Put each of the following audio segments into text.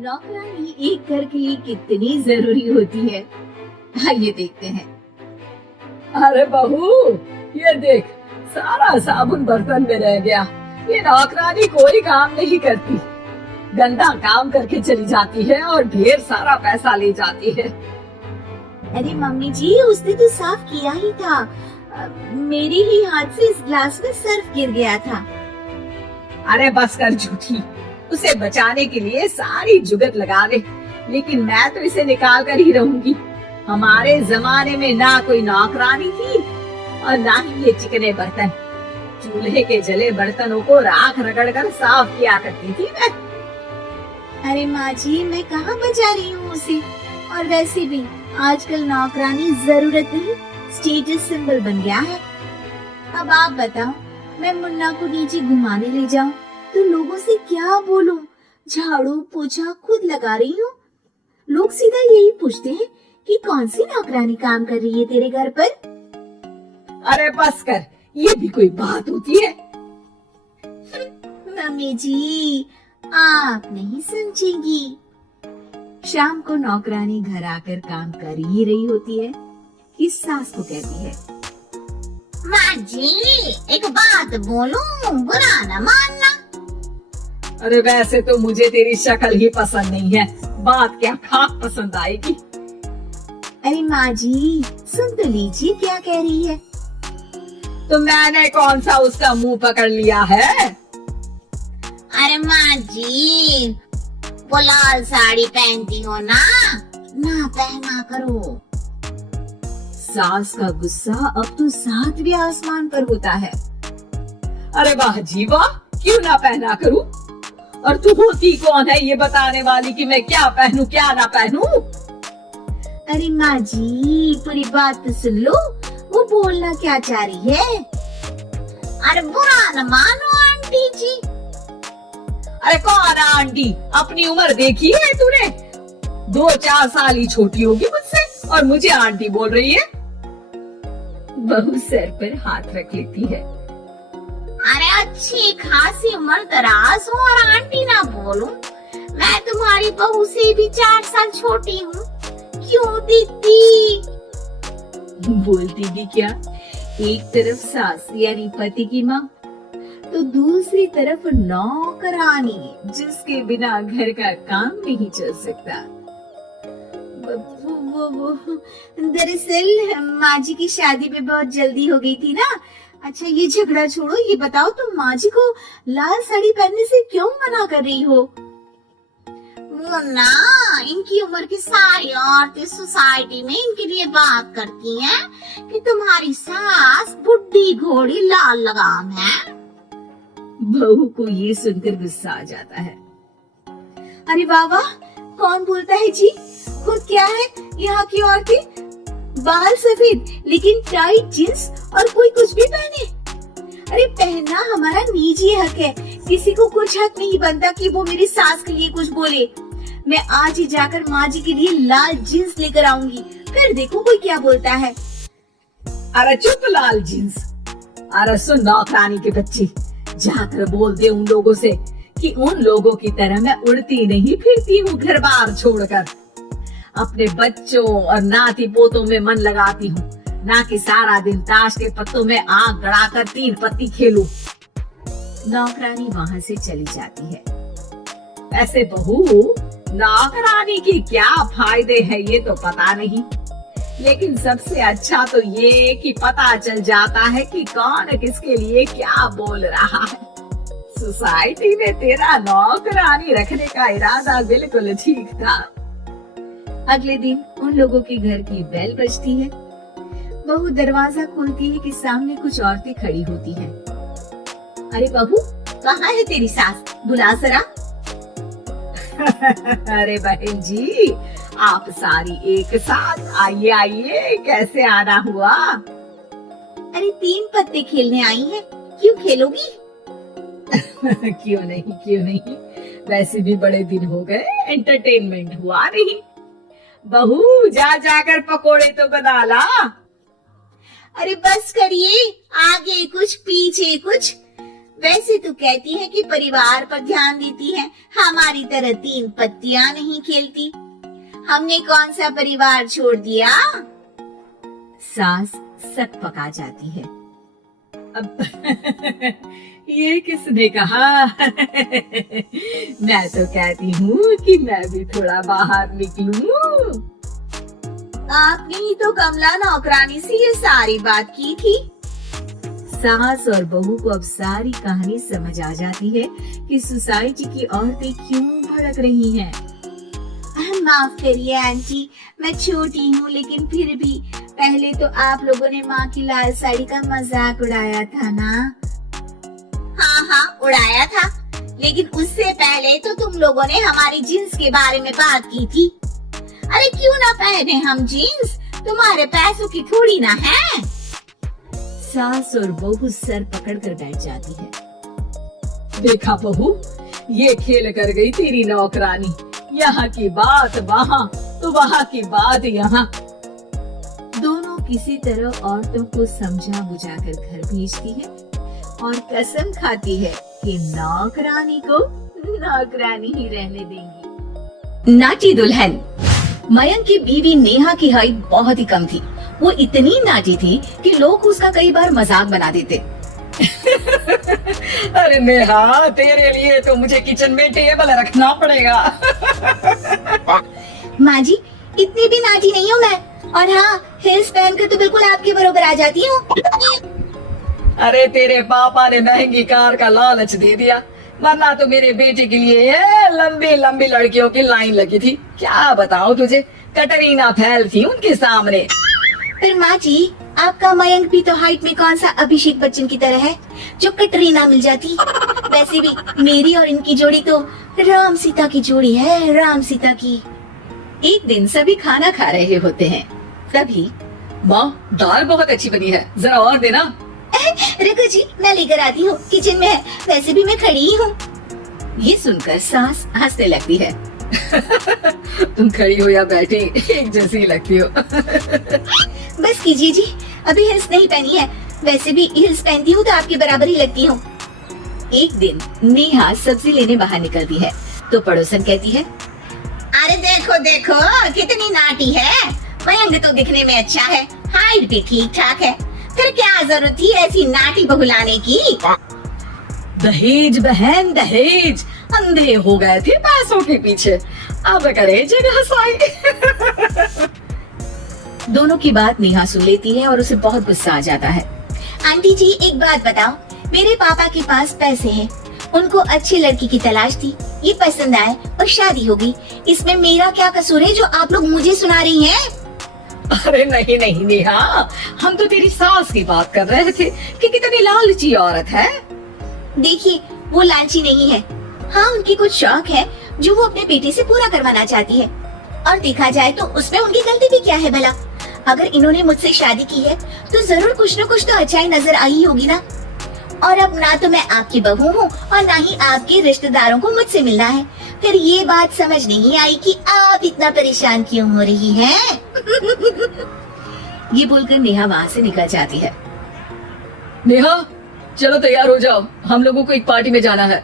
नौकरानी एक घर के लिए कितनी जरूरी होती है, आइए देखते हैं। अरे बहू, ये देख, सारा साबुन बर्तन में रह गया। ये नौकरानी कोई काम नहीं करती, गंदा काम करके चली जाती है और ढेर सारा पैसा ले जाती है। अरे मम्मी जी, उसने तो साफ किया ही था। मेरे ही हाथ से इस ग्लास में सर्फ गिर गया था। अरे बस कर झूठी, उसे बचाने के लिए सारी जुगत लगा दे, लेकिन मैं तो इसे निकाल कर ही रहूंगी। हमारे जमाने में ना कोई नौकरानी थी और ना ही ये चिकने बर्तन। चूल्हे के जले बर्तनों को राख रगड़ कर साफ किया करती थी मैं। अरे माँ जी, मैं कहाँ बचा रही हूँ उसे। और वैसे भी आजकल नौकरानी जरूरत नहीं, स्टेटस सिंबल बन गया है। अब आप बताओ, मैं मुन्ना को नीचे घुमाने ले जाऊं तो लोगों से क्या बोलूं? झाड़ू पोछा खुद लगा रही हूँ। लोग सीधा यही पूछते हैं कि कौन सी नौकरानी काम कर रही है तेरे घर पर। अरे बस कर, ये भी कोई बात होती है? मम्मी जी, आप नहीं समझेंगी। शाम को नौकरानी घर आकर काम कर ही रही होती है कि सास को कहती है, माँ जी, एक बात बोलूं, बुरा न मानना। अरे वैसे तो मुझे तेरी शक्ल ही पसंद नहीं है, बात क्या खाक पसंद आएगी। अरे माँ जी, सुन तो लीजिए क्या कह रही है। तो मैंने कौन सा उसका मुंह पकड़ लिया है? अरे माँ जी, वो लाल साड़ी पहनती हो ना पहना करो। सास का गुस्सा अब तो 7वें आसमान पर होता है। अरे वाह जी वाह, क्यों ना पहना करूं? और तू होती कौन है ये बताने वाली कि मैं क्या पहनूं क्या ना पहनूं? अरे माँ जी, पूरी बात तो सुन लो, वो बोलना क्या चाह रही है। अरे बुरा न मानो आंटी जी। अरे कौन आंटी? अपनी उम्र देखी है तूने? 2-4 साल ही छोटी होगी मुझसे और मुझे आंटी बोल रही है। बहू सर पर हाथ रख लेती है। अरे अच्छी खासी उम्र दराज हूँ और आंटी ना बोलूं। मैं तुम्हारी बहू से भी 4 साल छोटी हूँ। क्यों दीदी? बोलती भी क्या, एक तरफ सास यानी पति की माँ, तो दूसरी तरफ नौकरानी जिसके बिना घर का काम नहीं चल सकता। वो दरअसल माँ जी की शादी में बहुत जल्दी हो गई थी ना। अच्छा ये झगड़ा छोड़ो, ये बताओ तुम माँ जी को लाल साड़ी पहनने से क्यों मना कर रही हो? मुन्ना, इनकी उम्र की सारी औरतें सोसाइटी में इनके लिए बात करती हैं कि तुम्हारी सास बुढ़ी घोड़ी लाल लगाम है। बहू को ये सुनकर गुस्सा आ जाता है। अरे वाह वाह, कौन बोलता है जी? खुद क्या है यहाँ की औरतें? बाल सफेद लेकिन टाइट जींस और कोई कुछ भी पहने। अरे पहनना हमारा निजी हक है, किसी को कुछ हक नहीं बनता कि वो मेरी सास के लिए कुछ बोले। मैं आज ही जाकर माँ जी के लिए लाल जींस लेकर आऊंगी, फिर देखो कोई क्या बोलता है। अरे चुप लाल जींस। अरे सुन नौकरानी के बच्ची, जाकर बोल दे उन लोगों से कि उन लोगों की तरह मैं उड़ती नहीं फिरती हूँ घर बार छोड़कर। अपने बच्चों और नाती पोतों में मन लगाती हूँ, ना कि सारा दिन ताश के पत्तों में आग गड़ाकर 3 पत्ती खेलूं। नौकरानी वहाँ से चली जाती है। ऐसे बहू, नौकरानी के क्या फायदे हैं ये तो पता नहीं, लेकिन सबसे अच्छा तो ये कि पता चल जाता है कि कौन किसके लिए क्या बोल रहा है। सोसाइटी में तेरा नौकरानी रखने का इरादा बिल्कुल ठीक था। अगले दिन उन लोगों के घर की बेल बजती है। बहू दरवाजा खोलती है कि सामने कुछ औरतें खड़ी होती हैं। अरे बहू, कहाँ है तेरी सास? बुला जरा। अरे बहन जी, आप सारी एक साथ आइए आइए, कैसे आना हुआ? अरे 3 पत्ते खेलने आई है, क्यों खेलोगी? क्यों नहीं, वैसे भी बड़े दिन हो गए, एंटरटेनमेंट हुआ नहीं। बहू जाकर पकोड़े तो बना ला। अरे बस करिए, आगे कुछ पीछे कुछ। वैसे तो कहती है कि परिवार पर ध्यान देती है, हमारी तरह तीन पत्तियां नहीं खेलती। हमने कौन सा परिवार छोड़ दिया? सास सक पका जाती है। अब ये किसने कहा? मैं तो कहती हूँ कि मैं भी थोड़ा बाहर निकलूं। आपने ही तो कमला नौकरानी से ये सारी बात की थी। सास और बहू को अब सारी कहानी समझ आ जाती है कि सोसाइटी की औरतें क्यों भड़क रही हैं। माफ करिए आंटी, मैं छोटी हूँ लेकिन फिर भी पहले तो आप लोगों ने माँ की लाल साड़ी का मजाक उड़ाया था ना। हाँ उड़ाया था, लेकिन उससे पहले तो तुम लोगों ने हमारी जींस के बारे में बात की थी। अरे क्यों ना पहने हम जीन्स, तुम्हारे पैसों की थोड़ी ना है। सास और बहू सर पकड़ कर बैठ जाती है। देखा बहू, ये खेल कर गई तेरी नौकरानी। यहाँ की बात वहाँ तो वहाँ की बात यहाँ। दोनों किसी तरह औरतों को समझा बुझाकर घर भेजती है और कसम खाती है कि नौकरानी को नौकरानी ही रहने देंगी। नाटी दुल्हन। मयंक की बीवी नेहा की हाइट बहुत ही कम थी। वो इतनी नाटी थी कि लोग उसका कई बार मजाक बना देते। अरे नेहा, तेरे लिए तो मुझे किचन में टेबल रखना पड़ेगा। माँ जी, इतनी भी नाटी नहीं हूँ मैं, और हाँ, हिल्स पहनकर तो बिल्कुल आपके बराबर आ जाती हूँ। अरे तेरे पापा ने महंगी कार का लालच दे दिया, वरना तो मेरे बेटे के लिए ये लंबी लंबी लड़कियों की लाइन लगी थी। क्या बताऊँ तुझे, कटरीना फैल थी उनके सामने। पर माँ जी, आपका मयंक भी तो हाइट में कौन सा अभिषेक बच्चन की तरह है जो कटरीना मिल जाती। वैसे भी मेरी और इनकी जोड़ी तो राम सीता की जोड़ी है, राम सीता की। एक दिन सभी खाना खा रहे होते हैं, तभी माँ, दाल बहुत अच्छी बनी है, जरा और देना। रुको जी, मैं लेकर आती हूँ, किचन में है, वैसे भी मैं खड़ी ही हूँ। ये सुनकर सास हंसने लगती है। तुम खड़ी हो या बैठी, एक जैसी लगती हो। बस कीजिए जी, अभी हिल्स नहीं पहनी है, वैसे भी हिल्स पहनती हूँ तो आपके बराबर ही लगती हूँ। एक दिन नेहा सब्जी लेने बाहर निकलती है तो पड़ोसन कहती है, अरे देखो देखो कितनी नाटी है। मयंक तो दिखने में अच्छा है, हाइट भी ठीक ठाक है, फिर क्या जरूरत थी ऐसी नाटी बहू लाने की। दहेज बहन दहेज, अंधे हो गए थे पैसों के पीछे, अब करे जगह साई। दोनों की बात नेहा सुन लेती है और उसे बहुत गुस्सा आ जाता है। आंटी जी, एक बात बताओ, मेरे पापा के पास पैसे हैं, उनको अच्छी लड़की की तलाश थी, ये पसंद आए और शादी हो गई, इसमें मेरा क्या कसूर है जो आप लोग मुझे सुना रही हैं? अरे नहीं नहीं नेहा, हम तो तेरी सास की बात कर रहे थे कि कितनी लालची औरत है। देखिए, वो लालची नहीं है, हाँ उनकी कुछ शौक है जो वो अपने बेटे से पूरा करवाना चाहती है, और देखा जाए तो उसमें उनकी गलती भी क्या है भला। अगर इन्होंने मुझसे शादी की है तो जरूर कुछ न कुछ तो अच्छाई नजर आई होगी ना। और अब ना तो मैं आपकी बहू हूँ और ना ही आपके रिश्तेदारों को मुझसे मिलना है, फिर ये बात समझ नहीं आई कि आप इतना परेशान क्यों हो रही हैं। ये बोलकर नेहा वहाँ से निकल जाती है। नेहा, चलो तैयार हो जाओ, हम लोगों को एक पार्टी में जाना है।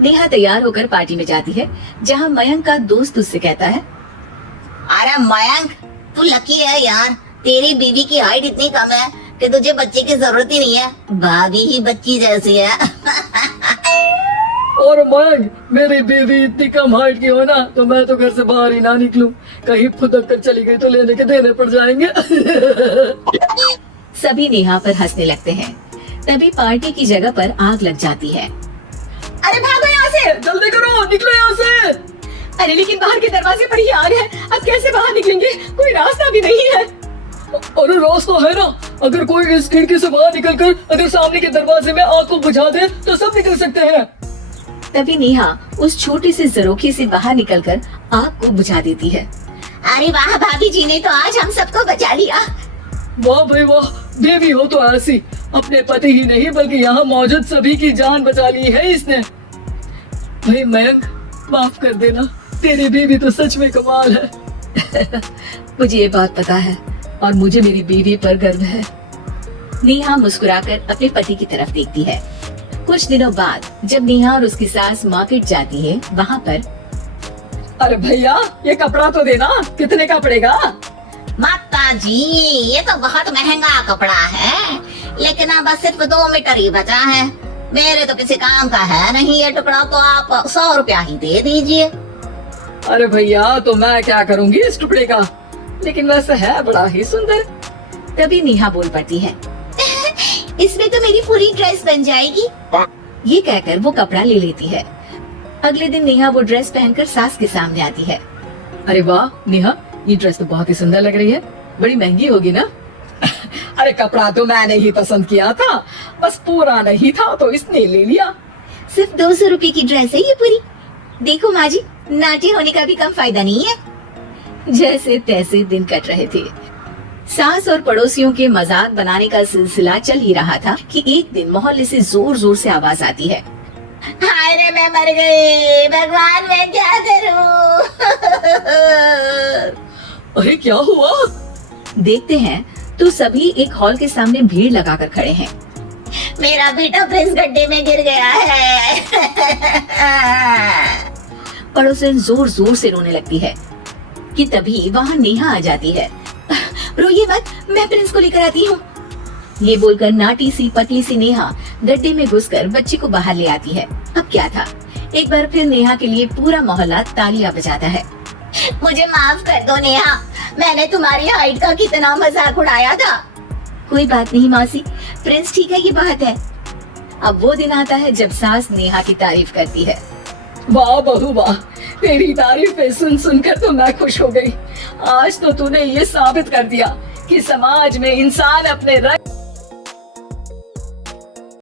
नेहा तैयार होकर पार्टी में जाती है, जहाँ मयंक का दोस्त उससे कहता है, अरे मयंक, तू लकी है यार, तेरी बीवी की हाइट इतनी कम है कि तुझे बच्चे की जरूरत ही नहीं है, भाभी ही बच्ची जैसी है। और मयंक, मेरी बीवी इतनी कम हाइट की हो ना तो मैं तो घर से बाहर ही ना निकलूं, कहीं फुदक कर चली गई तो लेने के देने पड़ जाएंगे। सभी नेहा पर हंसने लगते हैं। तभी पार्टी की जगह पर आग लग जाती है। अरे भागो यहाँ से, जल्दी करो, निकलो यहाँ से। अरे लेकिन बाहर के दरवाजे पर ही आग है, अब कैसे बाहर निकलेंगे? कोई रास्ता भी नहीं है। अरे रास्ता है ना, अगर कोई इस खिड़की से बाहर निकलकर अगर सामने के दरवाजे में आग को बुझा दे तो सब निकल सकते हैं। तभी नेहा उस छोटे से जरोखे से बाहर निकलकर आग को बुझा देती है। अरे वाह, भाभी जी ने तो आज हम सबको बचा लिया। वाह भाई वाह, देवी हो तो ऐसी, अपने पति ही नहीं बल्कि यहाँ मौजूद सभी की जान बचा ली है इसने। भाई मयंक, माफ कर देना, तेरी बीवी तो सच में कमाल है। मुझे ये बात पता है और मुझे मेरी बीवी पर गर्व है। नेहा मुस्कुराकर अपने पति की तरफ देखती है। कुछ दिनों बाद जब नेहा और उसकी सास मार्केट जाती है, वहाँ पर अरे भैया ये कपड़ा तो देना, कितने का पड़ेगा? माता जी ये तो बहुत महंगा कपड़ा है, लेकिन अब बस सिर्फ 2 मीटर ही बचा है। मेरे तो किसी काम का है नहीं ये टुकड़ा, तो आप 100 रुपया ही दे दीजिए। अरे भैया तो मैं क्या करूंगी इस टुकड़े का, लेकिन वैसे है बड़ा ही सुंदर। तभी नेहा बोल पड़ती है। इसमें तो मेरी पूरी ड्रेस बन जाएगी। ये कहकर वो कपड़ा ले लेती है। अगले दिन नेहा वो ड्रेस पहनकर सास के सामने आती है। अरे वाह नेहा, ये ड्रेस तो बहुत ही सुंदर लग रही है, बड़ी महंगी होगी ना? अरे कपड़ा तो मैंने ही पसंद किया था, बस पूरा नहीं था तो इसने ले लिया। सिर्फ 200 रुपए की ड्रेस है ये पूरी। देखो माँ जी, नाटी होने का भी कम फायदा नहीं है। जैसे तैसे दिन कट रहे थे। सास और पड़ोसियों के मजाक बनाने का सिलसिला चल ही रहा था कि एक दिन मोहल्ले से जोर जोर से आवाज आती है। हाय रे मैं मर गई, भगवान मैं क्या करूं? अरे क्या हुआ? देखते हैं तो सभी एक हॉल के सामने भीड़ लगाकर खड़े हैं। मेरा बेटा प्रिंस गड्ढे में गिर गया है। पड़ोसन जोर जोर से रोने लगती है कि तभी वहाँ नेहा आ जाती है। रोइए मत, मैं प्रिंस को लेकर आती हूँ। ये बोलकर नाटी सी पतली सी नेहा गड्ढे में घुसकर बच्ची को बाहर ले आती है। अब क्या था, एक बार फिर नेहा के लिए पूरा मोहल्ला तालियां बजाता है। मुझे माफ कर दो नेहा, मैंने तुम्हारी हाइट का कितना मजाक उड़ाया था। कोई बात नहीं मौसी, प्रिंस ठीक है, ये बात है। अब वो दिन आता है जब सास नेहा की तारीफ करती है। वाह बहू वाह, तेरी तारीफें सुन सुनकर तो मैं खुश हो गई। आज तो तूने ये साबित कर दिया कि समाज में इंसान अपने रंग